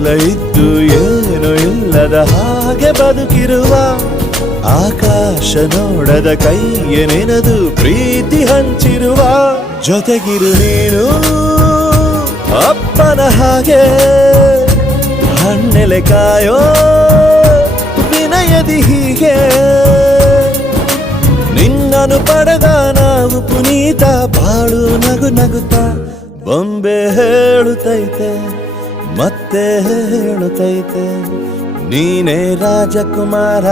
ಎಲ್ಲ ಇದ್ದು ಏನು ಇಲ್ಲದ ಹಾಗೆ ಬದುಕಿರುವ ಆಕಾಶ ನೋಡದ ಕೈಯ ನೆನೆದು ಪ್ರೀತಿ ಹಂಚಿರುವ ಜೊತೆಗಿರು ನೀನು ಅಪ್ಪನ ಹಾಗೆ ಹಣ್ಣೆಲೆ ಕಾಯೋ ವಿನಯದಿ ಹೀಗೆ ನಿನ್ನನು ಪಡೆದ ನಾವು ಪುನೀತ ಬಾಳು ನಗು ನಗುತ್ತಾ ಬೊಂಬೆ ಹೇಳುತ್ತೈತೆ ಮತ್ತೆ ಹೇಳುತ್ತೈತೆ ನೀನೇ ರಾಜಕುಮಾರ.